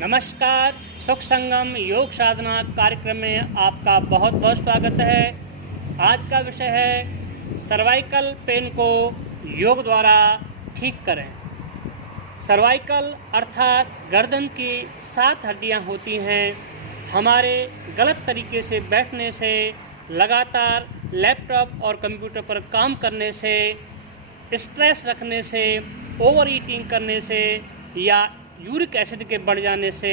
नमस्कार। सुख संगम योग साधना कार्यक्रम में आपका बहुत बहुत स्वागत है। आज का विषय है सर्वाइकल पेन को योग द्वारा ठीक करें। सर्वाइकल अर्थात गर्दन की 7 हड्डियां होती हैं। हमारे गलत तरीके से बैठने से, लगातार लैपटॉप और कंप्यूटर पर काम करने से, स्ट्रेस रखने से, ओवर ईटिंग करने से या यूरिक एसिड के बढ़ जाने से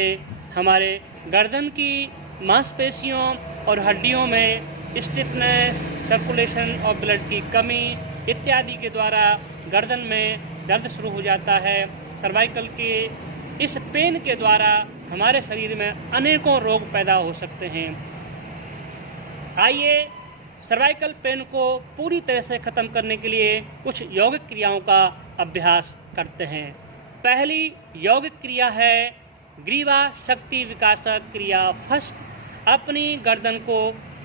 हमारे गर्दन की मांसपेशियों और हड्डियों में स्टिफनेस, सर्कुलेशन और ब्लड की कमी इत्यादि के द्वारा गर्दन में दर्द शुरू हो जाता है। सर्वाइकल के इस पेन के द्वारा हमारे शरीर में अनेकों रोग पैदा हो सकते हैं। आइए सर्वाइकल पेन को पूरी तरह से ख़त्म करने के लिए कुछ यौगिक क्रियाओं का अभ्यास करते हैं। पहली यौगिक क्रिया है ग्रीवा शक्ति विकासक क्रिया। फर्स्ट, अपनी गर्दन को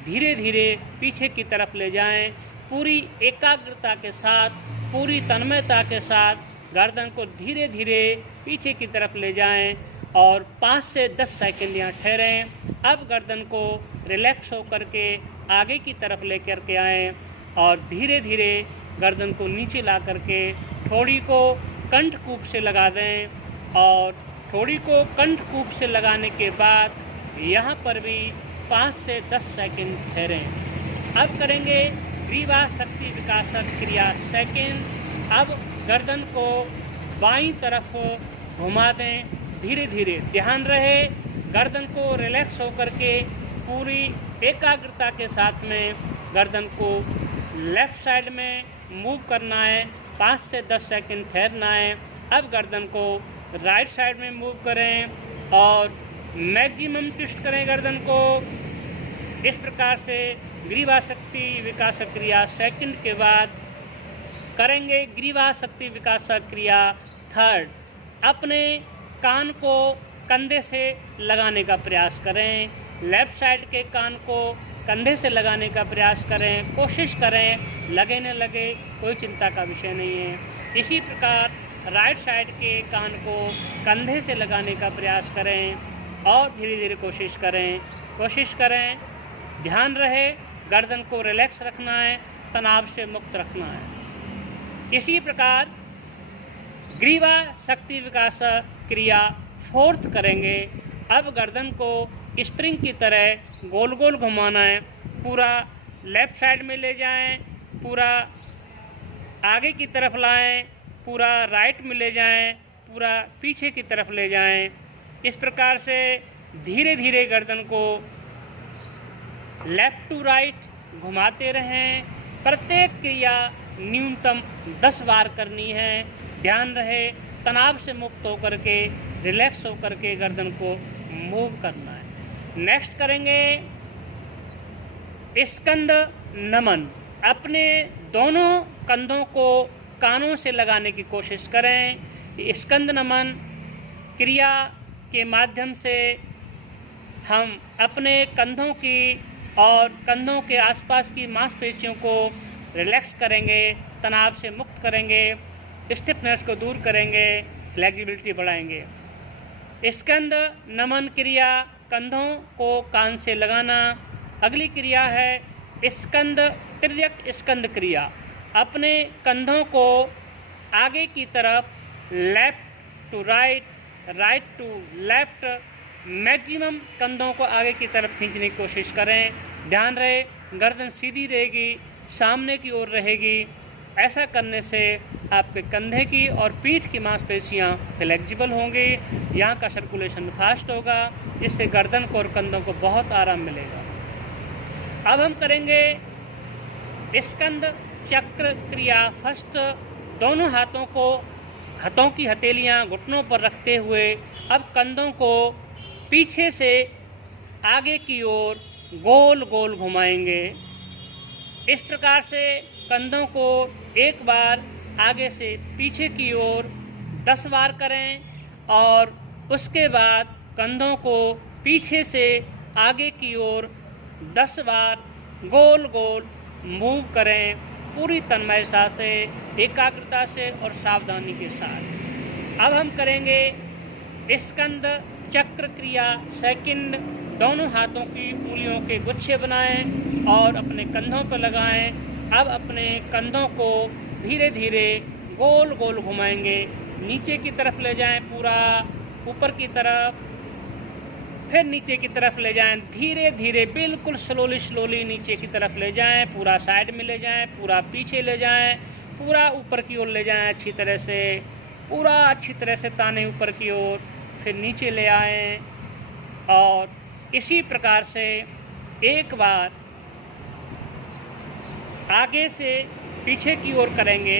धीरे धीरे पीछे की तरफ ले जाएं। पूरी एकाग्रता के साथ, पूरी तन्मयता के साथ गर्दन को धीरे धीरे पीछे की तरफ ले जाएं और 5 से 10 सेकंड यहाँ ठहरें। अब गर्दन को रिलैक्स होकर के आगे की तरफ लेकर के आएँ और धीरे धीरे गर्दन को नीचे ला करके ठोड़ी को कंठकूप से लगा दें और ठोड़ी को कंठकूप से लगाने के बाद यहाँ पर भी 5 से 10 सेकंड ठहरें। अब करेंगे ग्रीवा शक्ति विकासक क्रिया सेकंड। अब गर्दन को बाईं तरफ घुमा दें धीरे धीरे। ध्यान रहे गर्दन को रिलैक्स होकर के पूरी एकाग्रता के साथ में गर्दन को लेफ़्ट साइड में मूव करना है। 5 से 10 सेकंड ठहरना है। अब गर्दन को राइट साइड में मूव करें और मैक्सिमम ट्विस्ट करें गर्दन को। इस प्रकार से ग्रीवा शक्ति विकासक क्रिया सेकंड के बाद करेंगे ग्रीवा शक्ति विकासक क्रिया थर्ड। अपने कान को कंधे से लगाने का प्रयास करें। लेफ्ट साइड के कान को कंधे से लगाने का प्रयास करें। कोशिश करें, लगे न लगे कोई चिंता का विषय नहीं है। इसी प्रकार राइट साइड के कान को कंधे से लगाने का प्रयास करें और धीरे धीरे कोशिश करें। ध्यान रहे गर्दन को रिलैक्स रखना है, तनाव से मुक्त रखना है। इसी प्रकार ग्रीवा शक्ति विकास क्रिया फोर्थ करेंगे। अब गर्दन को स्प्रिंग की तरह गोल गोल घुमाना है। पूरा लेफ्ट साइड में ले जाएं, पूरा आगे की तरफ लाएं, पूरा राइट में ले जाएं, पूरा पीछे की तरफ ले जाएं। इस प्रकार से धीरे धीरे गर्दन को लेफ्ट टू राइट घुमाते रहें। प्रत्येक क्रिया न्यूनतम 10 बार करनी है। ध्यान रहे तनाव से मुक्त होकर के, रिलैक्स होकर के गर्दन को मूव करना है। नेक्स्ट करेंगे स्कंद नमन। अपने दोनों कंधों को कानों से लगाने की कोशिश करें। स्कंद नमन क्रिया के माध्यम से हम अपने कंधों की और कंधों के आसपास की मांसपेशियों को रिलैक्स करेंगे, तनाव से मुक्त करेंगे, स्टिफनेस को दूर करेंगे, फ्लेक्सिबिलिटी बढ़ाएंगे। स्कंद नमन क्रिया कंधों को कान से लगाना। अगली क्रिया है स्कंद तिर्यक स्कंद क्रिया। अपने कंधों को आगे की तरफ left to right, right to left, maximum कंधों को आगे की तरफ खींचने की कोशिश करें। ध्यान रहे गर्दन सीधी रहेगी, सामने की ओर रहेगी। ऐसा करने से आपके कंधे की और पीठ की मांसपेशियां फ्लेक्सिबल होंगी, यहाँ का सर्कुलेशन फास्ट होगा, जिससे गर्दन को और कंधों को बहुत आराम मिलेगा। अब हम करेंगे स्कंद चक्र क्रिया फर्स्ट। दोनों हाथों की हथेलियां घुटनों पर रखते हुए अब कंधों को पीछे से आगे की ओर गोल गोल घुमाएंगे। इस प्रकार से कंधों को एक बार आगे से पीछे की ओर 10 बार करें और उसके बाद कंधों को पीछे से आगे की ओर 10 बार गोल गोल मूव करें, पूरी तन्मयता से, एकाग्रता से और सावधानी के साथ। अब हम करेंगे स्कंद चक्र क्रिया सेकंड, दोनों हाथों की उंगलियों के गुच्छे बनाएं और अपने कंधों पर लगाएं। अब अपने कंधों को धीरे धीरे गोल गोल घुमाएंगे, नीचे की तरफ ले जाएं, पूरा ऊपर की तरफ, फिर नीचे की तरफ ले जाएं, धीरे धीरे बिल्कुल स्लोली नीचे की तरफ ले जाएं, पूरा साइड में ले जाएं, पूरा पीछे ले जाएं, पूरा ऊपर की ओर ले जाएं, अच्छी तरह से, पूरा अच्छी तरह से ताने ऊपर की ओर, फिर नीचे ले आएं। और इसी प्रकार से एक बार आगे से पीछे की ओर करेंगे,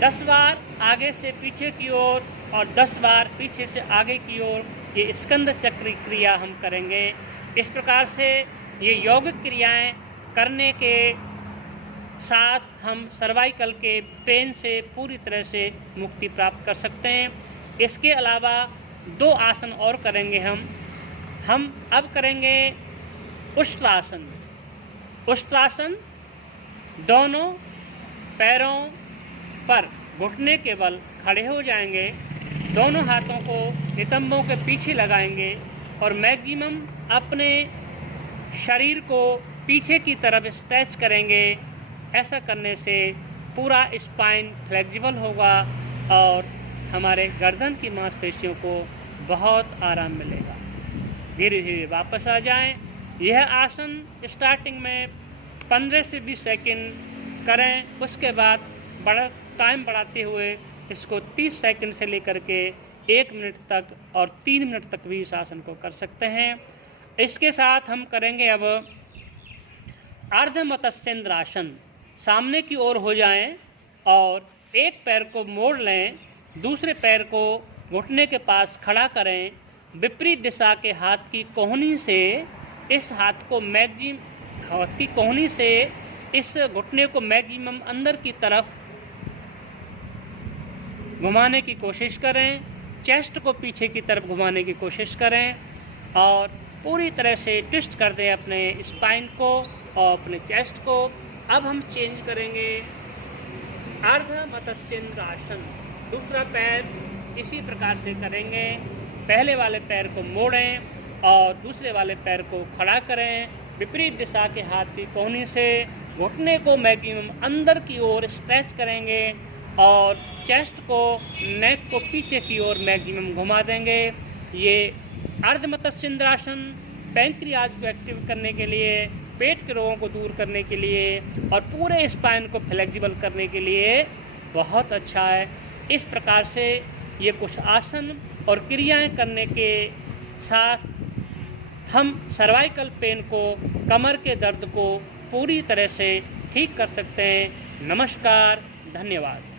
10 बार आगे से पीछे की ओर और 10 बार पीछे से आगे की ओर, ये स्कंद चक्र क्रिया हम करेंगे। इस प्रकार से ये यौगिक क्रियाएं करने के साथ हम सर्वाइकल के पेन से पूरी तरह से मुक्ति प्राप्त कर सकते हैं। इसके अलावा 2 आसन और करेंगे हम अब करेंगे उष्ट्रासन। उष्ट्रासन दोनों पैरों पर घुटने के बल खड़े हो जाएंगे, दोनों हाथों को नितंबों के पीछे लगाएंगे और मैक्सिमम अपने शरीर को पीछे की तरफ स्ट्रेच करेंगे। ऐसा करने से पूरा स्पाइन फ्लेक्सिबल होगा और हमारे गर्दन की मांसपेशियों को बहुत आराम मिलेगा। धीरे धीरे वापस आ जाएं। यह आसन स्टार्टिंग में 15 से 20 सेकंड करें, उसके बाद टाइम बढ़ाते हुए इसको 30 सेकंड से लेकर के 1 मिनट तक और 3 मिनट तक भी इस आसन को कर सकते हैं। इसके साथ हम करेंगे अब अर्ध मत्स्येंद्रासन। सामने की ओर हो जाएं और एक पैर को मोड़ लें, दूसरे पैर को घुटने के पास खड़ा करें, विपरीत दिशा के हाथ की कोहनी से इस हाथ की कोहनी से इस घुटने को मैक्सिमम अंदर की तरफ घुमाने की कोशिश करें, चेस्ट को पीछे की तरफ घुमाने की कोशिश करें और पूरी तरह से ट्विस्ट कर दें अपने स्पाइन को और अपने चेस्ट को। अब हम चेंज करेंगे अर्ध मत्स्येंद्रासन। दूसरा पैर इसी प्रकार से करेंगे, पहले वाले पैर को मोड़ें और दूसरे वाले पैर को खड़ा करें, विपरीत दिशा के हाथ की कोहनी से घुटने को मैक्सिमम अंदर की ओर स्ट्रेच करेंगे और चेस्ट को, नेक को पीछे की ओर मैक्सिमम घुमा देंगे। ये अर्ध मत्स्येंद्रासन पैंक्रियाज को एक्टिव करने के लिए, पेट के रोगों को दूर करने के लिए और पूरे स्पाइन को फ्लेक्सिबल करने के लिए बहुत अच्छा है। इस प्रकार से ये कुछ आसन और क्रियाएं करने के साथ हम सर्वाइकल पेन को, कमर के दर्द को पूरी तरह से ठीक कर सकते हैं। नमस्कार, धन्यवाद।